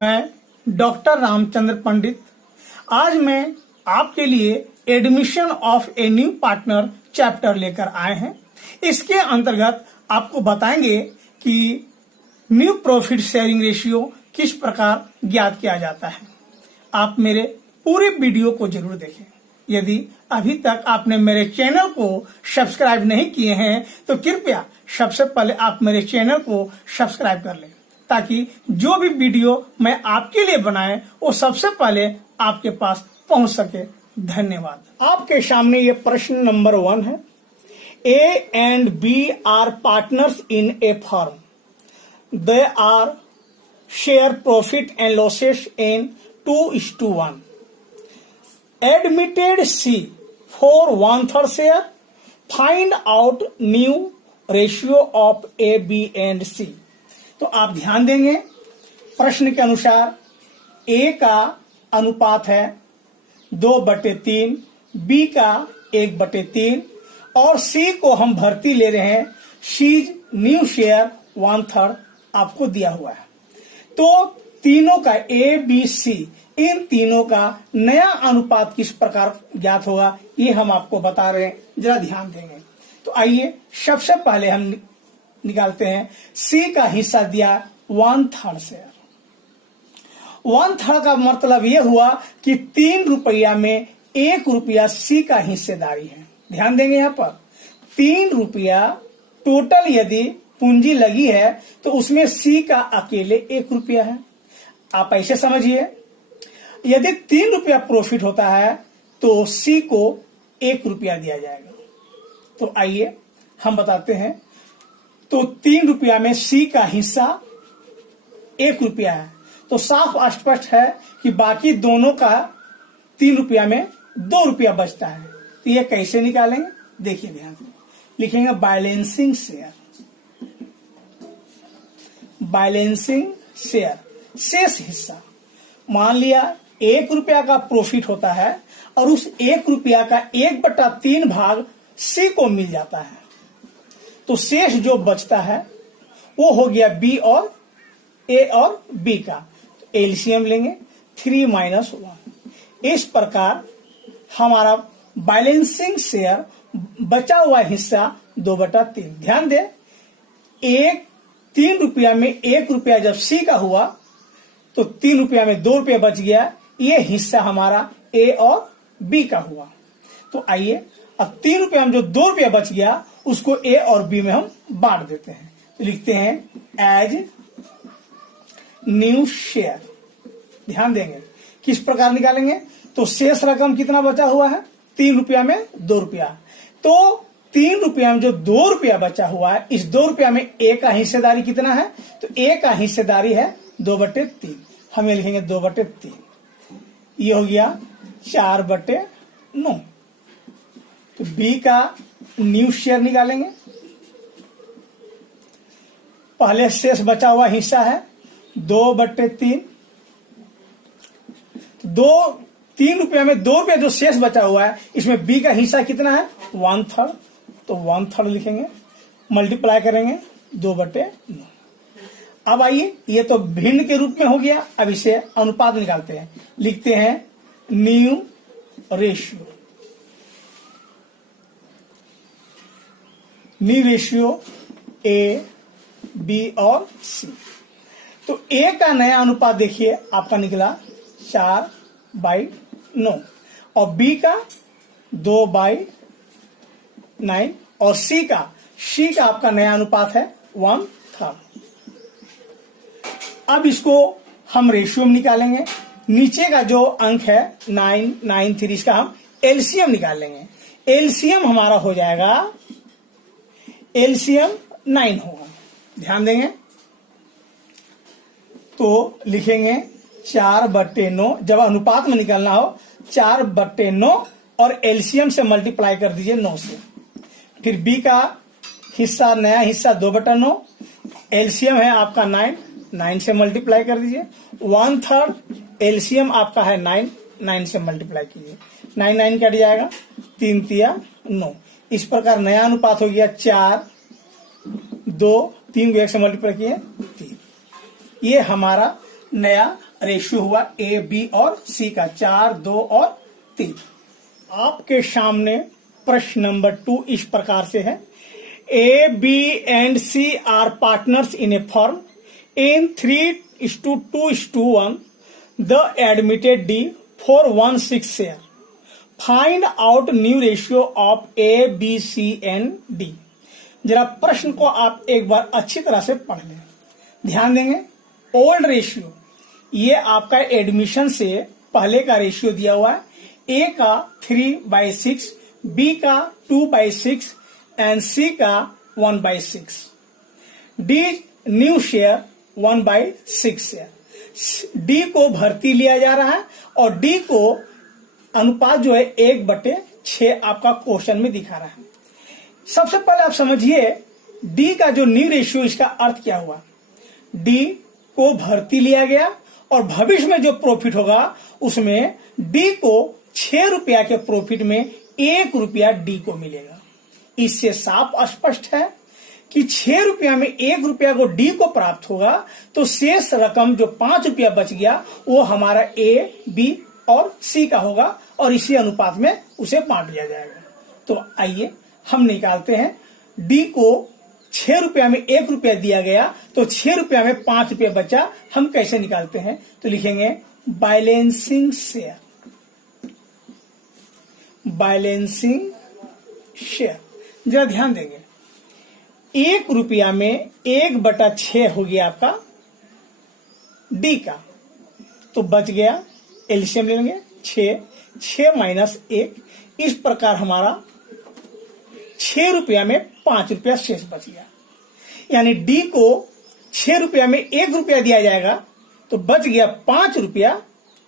मैं डॉक्टर रामचंद्र पंडित आज मैं आपके लिए admission of a new partner chapter लेकर आए हैं। इसके अंतर्गत आपको बताएंगे कि न्यू प्रॉफिट शेयरिंग रेशियो किस प्रकार ज्ञात किया जाता है। आप मेरे पूरे वीडियो को जरूर देखें। यदि अभी तक आपने मेरे चैनल को सब्सक्राइब नहीं किए हैं तो कृपया सबसे पहले आप मेरे चैनल को सब्सक्राइब कर लें, ताकि जो भी वीडियो मैं आपके लिए बनाए वो सबसे पहले आपके पास पहुंच सके। धन्यवाद। आपके सामने ये प्रश्न नंबर 1 है। A and B are partners in a firm. They are share profit and losses in 2:1. Admitted C for 1/3 share. Find out new ratio of A, B and C. तो आप ध्यान देंगे, प्रश्न के अनुसार A का अनुपात है 2/3, B का 1/3 और C को हम भर्ती ले रहे हैं। सीज न्यू शेयर 1/3 आपको दिया हुआ है। तो तीनों का A, B, C इन तीनों का नया अनुपात किस प्रकार ज्ञात होगा ये हम आपको बता रहे हैं, जरा ध्यान देंगे। तो आइए सबसे पहले हम निकालते हैं। C का हिस्सा दिया 1/3 शेयर। 1/3 का मतलब यह हुआ कि 3 रुपया में 1 रुपया C का हिस्सेदारी है। ध्यान देंगे, यहाँ पर 3 रुपया टोटल यदि पूंजी लगी है तो उसमें C का अकेले 1 रुपया है। आप ऐसे समझिए, यदि 3 रुपया प्रॉफिट होता है तो C को 1 रुपया दिया जाएगा। तो आइए हम बताते हैं। तो 3 रुपया में C का हिस्सा 1 रुपया है, तो साफ स्पष्ट है कि बाकी दोनों का 3 रुपया में 2 रुपया बचता है। तो ये कैसे निकालेंगे, देखिए ध्यान से। लिखेंगे बैलेंसिंग शेयर। बैलेंसिंग शेयर शेष हिस्सा। मान लिया 1 रुपया का प्रॉफिट होता है और उस 1 रुपया का 1/3 भाग C को मिल जाता है, तो शेष जो बचता है वो हो गया B और A और B का। तो एलसीएम लेंगे 3 - 1। इस प्रकार हमारा बैलेंसिंग शेयर बचा हुआ हिस्सा 2/3। ध्यान दे, 3 रुपया में 1 रुपया जब C का हुआ तो 3 रुपया में 2 रुपया बच गया। ये हिस्सा हमारा A और B का हुआ। तो आइए अब 3 रुपया में जो 2 रुपया बच गया उसको A और B में हम बांट देते हैं। तो लिखते हैं एज न्यू शेयर। ध्यान देंगे किस प्रकार निकालेंगे। तो शेष रकम कितना बचा हुआ है, 3 रुपया में 2 रुपया। तो 3 रुपया में जो 2 रुपया बचा हुआ है, इस 2 रुपया में A का हिस्सेदारी कितना है, तो A का हिस्सेदारी है 2/3। हमें लिखेंगे 2/3। ये हो गया 4/9। तो B का न्यू शेयर निकालेंगे। पहले शेष बचा हुआ हिस्सा है 2/3। 3 रुपया में 2 रुपया जो शेष बचा हुआ है, इसमें B का हिस्सा कितना है, 1/3। तो 1/3 लिखेंगे, मल्टीप्लाई करेंगे 2/9। अब आइए, ये तो भिन्न के रूप में हो गया। अब इसे अनुपात निकालते हैं। लिखते हैं new ratio. New ratio A, B और C। तो A का नया अनुपात देखिए आपका निकला 4/9 और B का 2/9 और C का आपका नया अनुपात है 1/3। अब इसको हम रेशियो में निकालेंगे। नीचे का जो अंक है 993, इसका हम एलसीएम निकाल लेंगे। एलसीएम हमारा हो जाएगा, एलसीएम 9 होगा। ध्यान देंगे, तो लिखेंगे 4/9। जब अनुपात में निकालना हो 4/9 और एलसीएम से मल्टीप्लाई कर दीजिए 9 से। फिर B का हिस्सा, नया हिस्सा 2/9, एलसीएम है आपका 9 से मल्टीप्लाई कर दीजिए। 1/3 एलसीएम आपका है 9 से मल्टीप्लाई कीजिए। 9 कट जाएगा, 3 तिया 9। इस प्रकार नया अनुपात हो गया 4, 2, 3 को 1 से मल्टीप्लाई किए 3। ये हमारा नया रेशियो हुआ ए बी और सी का, 4, 2 और 3। आपके सामने प्रश्न नंबर 2 इस प्रकार से है, A B and C are partners in a firm in 3:2:1, the admitted D for 1/6 share. Find out new ratio of A, B, C and D. जरा प्रश्न को आप एक बार अच्छी तरह से पढ़ लें, ध्यान देंगे। ओल्ड रेशियो, ये आपका एडमिशन से पहले का रेशियो दिया हुआ है, A का 3/6, B का 2/6 एंड C का 1/6। D new share 1/6 share. D को भर्ती लिया जा रहा है और डी को अनुपात जो है 1/6 आपका क्वेश्चन में दिखा रहा है। सबसे पहले आप समझिए डी का जो न्यू रेशियो, इसका अर्थ क्या हुआ। डी को भर्ती लिया गया और भविष्य में जो प्रॉफिट होगा उसमें डी को 6 रुपया के प्रॉफिट में 1 रुपया डी को मिलेगा। इससे साफ स्पष्ट है कि 6 रुपया में 1 रुपया को डी को प्राप्त होगा, तो शेष रकम जो 5 रुपया बच गया वो हमारा ए, बी और सी का होगा और इसी अनुपात में उसे बांट दिया जाएगा। तो आइए हम निकालते हैं, डी को 6 रुपया में 1 रुपया दिया गया, तो 6 रुपया में 5 रुपया बचा, हम कैसे निकालते हैं। तो लिखेंगे बैलेंसिंग शेयर, बैलेंसिंग शेयर। जरा ध्यान देंगे, 1 रुपया में 1/6 हो गया आपका डी का, तो बच गया, एलसीएम ले लेंगे 6 माइनस 1। इस प्रकार हमारा 6 रुपया में 5 रुपया शेष बच गया, यानी डी को 6 रुपया में 1 रुपया दिया जाएगा, तो बच गया 5 रुपया,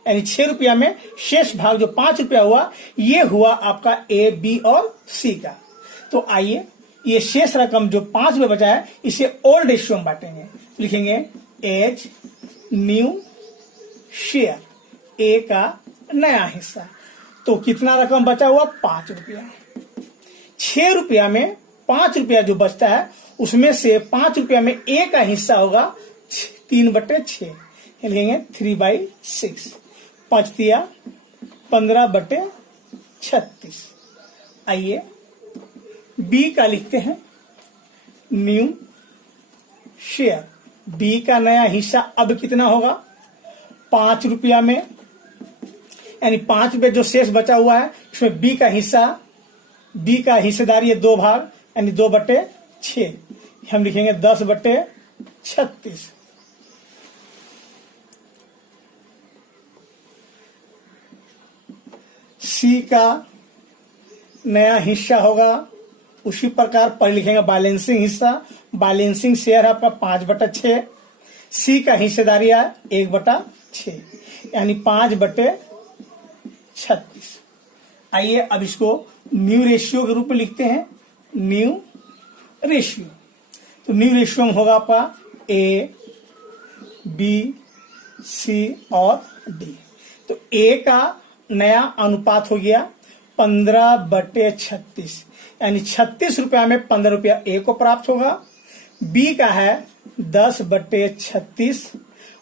यानी 6 रुपया में शेष भाग जो 5 रुपया हुआ, ये हुआ आपका ए, बी और सी का। तो आइए ये शेष रकम जो 5 रुपये बचा है इसे ओल्ड रेशियो में बांटेंगे। लिखेंगे एज न्यू शेयर, ए का नया हिस्सा, तो कितना रकम बचा हुआ 5 रुपया। 6 रुपया में 5 रुपया जो बचता है उसमें से 5 रुपया में ए का हिस्सा होगा 3/6, लिखेंगे 3/6। 5 दिया 15/36। आइए बी का लिखते हैं न्यू शेयर, बी का नया हिस्सा अब कितना होगा 5 रुपया में, यानी 5 रुपये जो शेष बचा हुआ है इसमें बी का हिस्सा, बी का हिस्सेदारी है 2 भाग, यानी 2/6, हम लिखेंगे 10/36। सी का नया हिस्सा होगा उसी प्रकार पर लिखेंगे बैलेंसिंग हिस्सा, बैलेंसिंग शेयर आपका 5/6, सी का हिस्सेदारी है 1/6, यानी 5/36। आइए अब इसको न्यू रेशियो के रूप में लिखते हैं, न्यू रेशियो। तो न्यू रेशियो में होगा आपका ए, बी, सी और डी। तो ए का नया अनुपात हो गया 15/36, यानी 36 रुपया में 15 रुपया ए को प्राप्त होगा। बी का है 10/36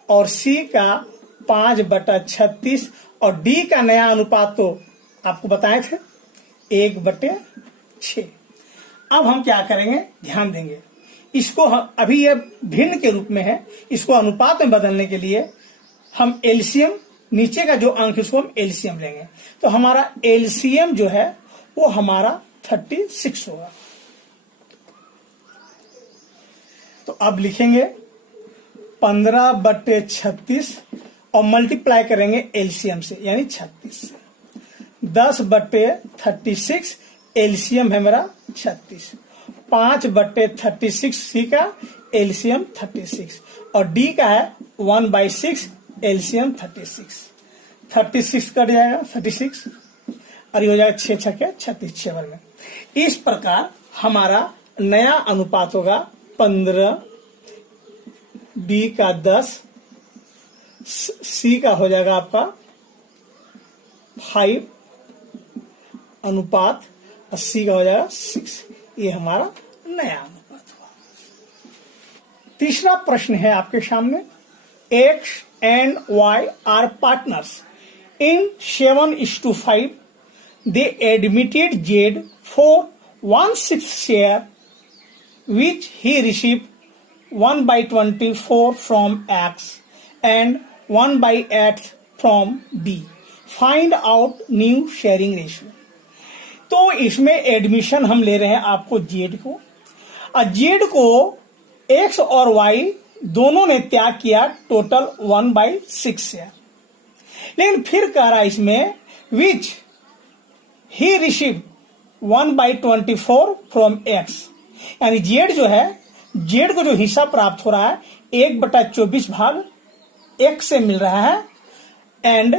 और सी का 5/36 और डी का नया अनुपात तो आपको बताए थे 1/6। अब हम क्या करेंगे, ध्यान देंगे, इसको अभी ये भिन्न के रूप में है, इसको अनुपात में बदलने के लिए हम एलसीएम, नीचे का जो अंक है उसको हम एलसीएम लेंगे। तो हमारा एलसीएम जो है वो हमारा 36 होगा। तो अब लिखेंगे 15/36 और मल्टीप्लाई करेंगे एलसीएम से, यानी 36। 10/36 एलसीएम है मेरा 36, 5/36 सी का एलसीएम 36 और डी का है 1/6 एलसीएम 36। 36 कट जाएगा 36 और ये हो जाएगा 6 छक्के 36, 6 बार में। इस प्रकार हमारा नया अनुपात होगा 15, बी का 10, सी का हो जाएगा आपका 5 अनुपात और सी का हो जाएगा 6। ये हमारा नया अनुपात हुआ। तीसरा प्रश्न है आपके सामने, x and Y are partners. In 7:5, they admitted Z for 1/6 share, which he received 1/24 from X and 1/8 from B. Find out new sharing ratio. तो इसमें एडमिशन हम ले रहे हैं आपको जेड को, और जेड को एक्स और वाई दोनों ने त्याग किया टोटल 1/6 शेयर। लेकिन फिर कह रहा है इसमें विच ही रिसीव 1/24 फ्रॉम एक्स, यानी जेड जो है, जेड को जो हिस्सा प्राप्त हो रहा है 1/24 भाग एक्स से मिल रहा है एंड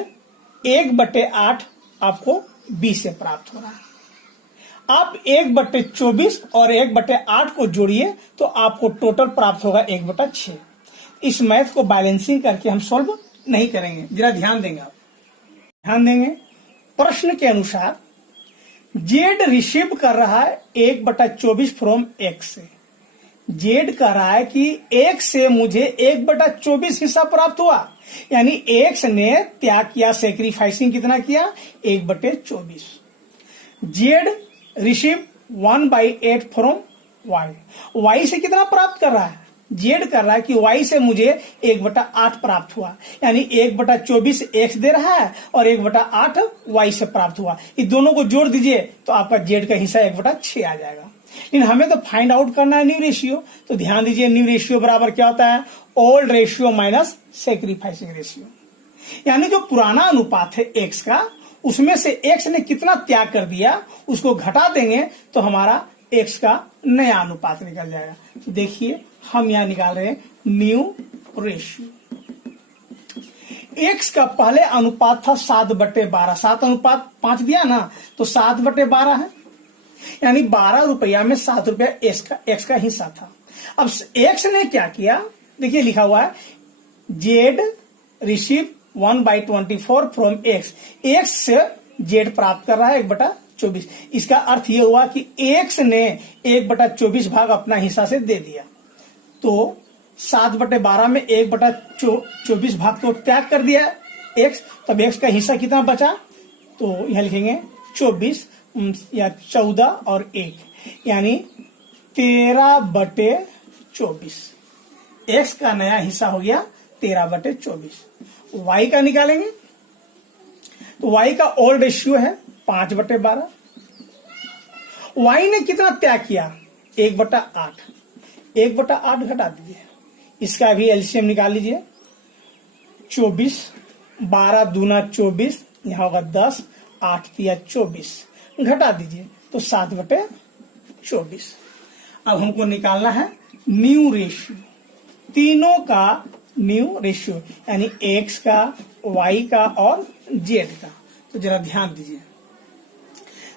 1/8 आपको बी से प्राप्त हो रहा है। आप 1/24 और 1/8 को जोड़िए तो आपको टोटल प्राप्त होगा 1/6। इस मैथ को बैलेंसिंग करके हम सॉल्व नहीं करेंगे, जरा ध्यान देंगे आप, ध्यान देंगे। प्रश्न के अनुसार जेड रिसीव कर रहा है 1/24 फ्रॉम एक्स से। जेड कह रहा है कि एक्स से मुझे 1/24 हिस्सा प्राप्त हुआ, यानी एक्स ने त्याग किया, सेक्रीफाइसिंग कितना किया 1/24। Z receive 1/8 from Y, Y से कितना प्राप्त कर रहा है, जेड कर रहा है कि वाई से मुझे 1/8 प्राप्त हुआ, यानी 1/24 एक्स दे रहा है और 1/8 वाई से प्राप्त हुआ। इस दोनों को जोड़ दीजिए तो आपका जेड का हिस्सा 1/6 आ जाएगा। लेकिन हमें तो फाइंड आउट करना है न्यू रेशियो, तो ध्यान दीजिए न्यू रेशियो बराबर क्या होता है, old ratio minus sacrificing ratio. यानी जो पुराना अनुपात है एक्स का, उसमें से एक्स ने कितना त्याग कर दिया उसको घटा देंगे तो हमारा एक्स का नया अनुपात निकल जाएगा। तो देखिए हम यहां निकाल रहे हैं न्यू रेशियो। एक्स का पहले अनुपात था 7/12, 7:5 दिया ना, तो 7/12 है, यानी 12 रुपया में 7 रुपया एक्स का हिस्सा था। अब एक्स ने क्या किया, देखिए लिखा हुआ है Z receive 1/24 from x, x से जेड प्राप्त कर रहा है 1/24। इसका अर्थ यह हुआ कि एक्स ने 1/24 भाग अपना हिस्सा से दे दिया, तो 7/12 में 1/24 भाग को त्याग कर दिया एक्स, तब एक्स का हिस्सा कितना बचा, तो यहां लिखेंगे 24 या 14 और 1, यानी 13/24। एक्स का नया हिस्सा हो गया 13/24। वाई का निकालेंगे तो वाई का ओल्ड रेशियो है 5/12। वाई ने कितना त्याग किया 1/8, 1/8 घटा दीजिए, इसका भी एलसीएम निकाल लीजिए। 24, 12 दूना 24, यहां होगा 10, 8 तिया 24, घटा दीजिए तो 7/24। अब हमको निकालना है न्यू रेशियो, तीनों का न्यू रेशियो, यानी एक्स का, वाई का और जेड का। तो जरा ध्यान दीजिए,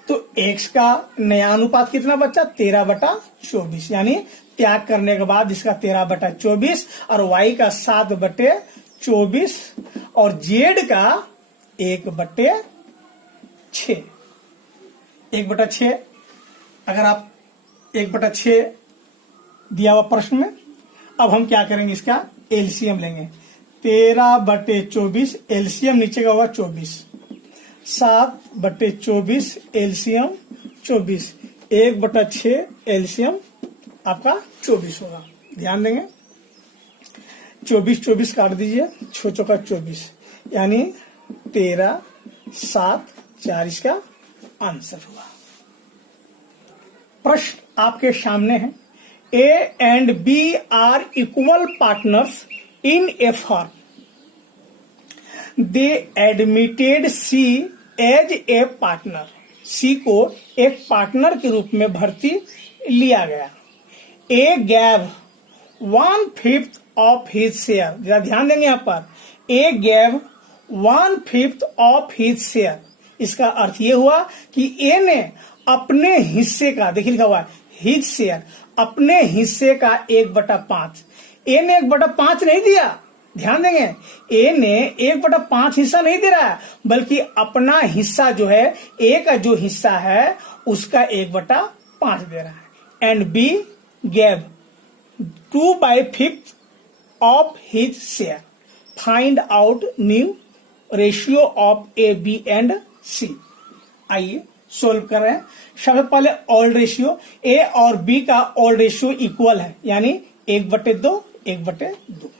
तो एक्स का नया अनुपात कितना बचा 13/24, यानी त्याग करने के बाद इसका 13/24, और वाई का 7/24 और जेड का 1/6। 1/6 अगर आप 1/6 दिया हुआ प्रश्न में, अब हम क्या करेंगे, इसका एलसीएम लेंगे। 13/24 एलसीएम नीचे का होगा 24, 7/24 एलसीएम 24, 1/6 एलसीएम आपका 24 होगा। ध्यान देंगे 24 काट दीजिए, 6 का 24, यानी 13, 7, 4 इसका आंसर हुआ। प्रश्न आपके सामने है, A and B are equal partners in a firm. They admitted C as a partner. C को एक पार्टनर के रूप में भर्ती लिया गया। A gave 1/5 of his share. जरा ध्यान देंगे यहाँ पर, A gave 1/5 of his share. इसका अर्थ ये हुआ कि A ने अपने हिस्से का, देखिए लिखा हुआ है हिज शेयर, अपने हिस्से का 1/5। ए ने 1/5 नहीं दिया, ध्यान देंगे, ए ने 1/5 हिस्सा नहीं दे रहा है, बल्कि अपना हिस्सा जो है, ए का जो हिस्सा है उसका 1/5 दे रहा है। And B gave 2/5 of his share, find out new ratio of A B and C. आइए सोल्व कर रहे हैं। सबसे पहले ओल्ड रेशियो, ए और बी का ओल्ड रेशियो इक्वल है, यानी 1/2 1/2।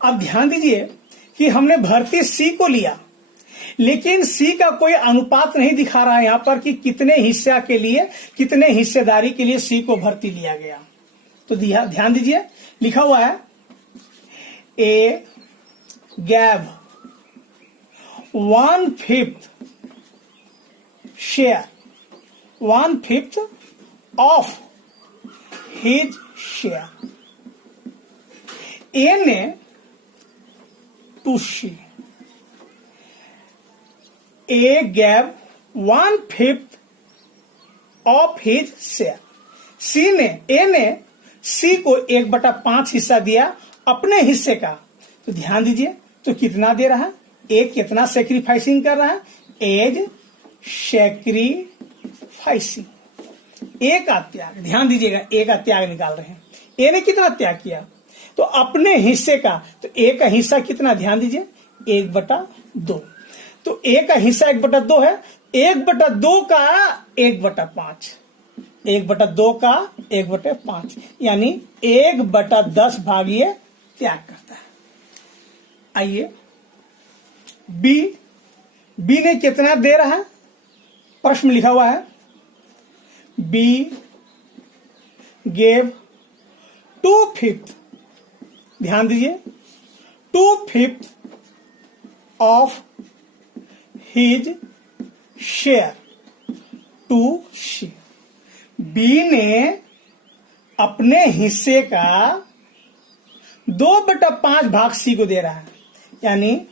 अब ध्यान दीजिए कि हमने भर्ती सी को लिया, लेकिन सी का कोई अनुपात नहीं दिखा रहा है यहां पर कि कितने हिस्सा के लिए, कितने हिस्सेदारी के लिए सी को भर्ती लिया गया। तो ध्यान दीजिए, लिखा हुआ है A gave 1/5 share, 1/5 of his share. A ने to C, A gave 1/5 of his share. C ने, ए ने सी को 1/5 हिस्सा दिया अपने हिस्से का। तो ध्यान दीजिए, तो कितना दे रहा है, ए कितना सेक्रीफाइसिंग कर रहा है, एज सेक्रीफाइसिंग, ए का त्याग। ध्यान दीजिएगा, ए का त्याग निकाल रहे हैं। ए ने कितना त्याग किया, तो अपने हिस्से का। तो ए का हिस्सा कितना, ध्यान दीजिए 1/2। तो ए का हिस्सा 1/2 है, 1/2 का 1/5, 1/2 का 1/5, यानी 1/10 भाग ये त्याग करता है। आइए बी, बी ने कितना दे रहा है, प्रश्न लिखा हुआ है बी गेव 2/5, ध्यान दीजिए 2/5 of his share to C. B ने अपने हिस्से का 2/5 भाग सी को दे रहा है, यानी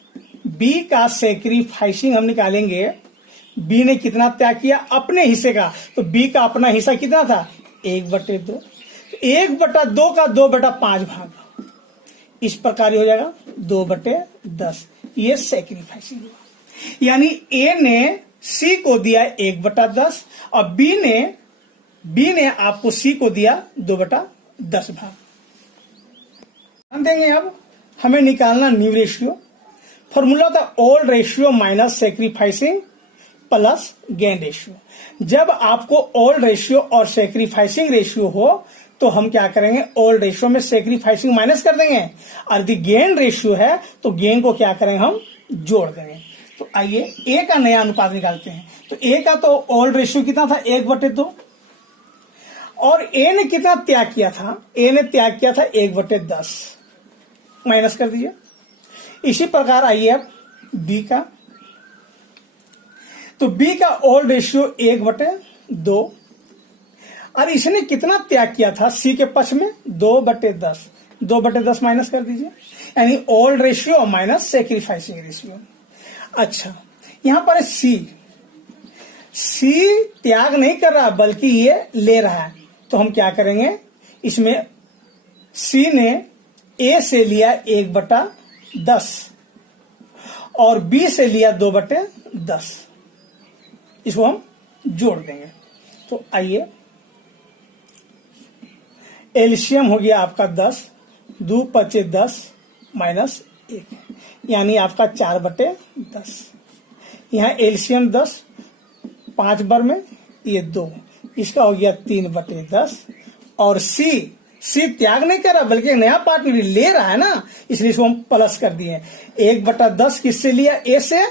बी का सेक्रीफाइसिंग हम निकालेंगे। बी ने कितना त्याग किया, अपने हिस्से का। तो बी का अपना हिस्सा कितना था, 1/2। 1/2 का 2/5 भाग, इस प्रकार हो जाएगा 2/10। ये सेक्रीफाइसिंग हुआ, यानी ए ने सी को दिया 1/10 और बी ने आपको सी को दिया 2/10 भाग। हम देंगे अब हमें निकालना न्यू रेशियो। फॉर्मूला था old ratio minus sacrificing plus gain ratio. जब आपको ओल्ड रेशियो और सेक्रीफाइसिंग रेशियो हो तो हम क्या करेंगे, ओल्ड रेशियो में सेक्रीफाइसिंग माइनस कर देंगे, और यदि गेन रेशियो है तो गेन को क्या करेंगे, हम जोड़ देंगे। तो आइए ए का नया अनुपात निकालते हैं। तो ए का तो ओल्ड रेशियो कितना था, 1/2, और ए ने कितना त्याग किया था, ए ने त्याग किया था 1/10, माइनस कर दीजिए। इसी प्रकार आइए अब बी का, तो बी का ओल्ड रेशियो 1/2, और इसने कितना त्याग किया था सी के पक्ष में, 2/10, 2/10 माइनस कर दीजिए, यानी old ratio minus sacrificing ratio. अच्छा, यहां पर सी त्याग नहीं कर रहा बल्कि ये ले रहा है। तो हम क्या करेंगे, इसमें सी ने ए से लिया 1/10 और बी से लिया 2/10, इसको हम जोड़ देंगे। तो आइए, एलसीएम हो गया आपका 10, 2 × 10 माइनस 1, यानी आपका 4/10। यहाँ एलसीएम 10, 5 बार में ये 2, इसका हो गया 3/10। और सी त्याग नहीं कर रहा बल्कि नया पार्ट ले रहा है ना, इसलिए इसको हम प्लस कर दिए। 1/10 किससे लिया, ए से,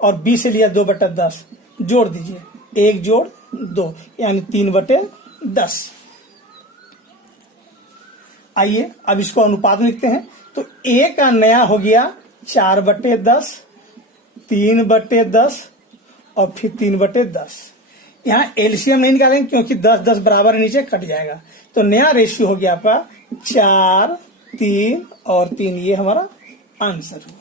और बी से लिया 2/10, जोड़ दीजिए, 1 जोड़ 2 यानी 3/10। आइए अब इसको अनुपात में लिखते हैं। तो ए का नया हो गया 4/10, 3/10 और फिर 3/10। यहाँ एलसीएम नहीं निकालेंगे क्योंकि 10 बराबर नीचे कट जाएगा। तो नया रेशियो हो गया आपका 4, 3 और 3, ये हमारा आंसर हुआ।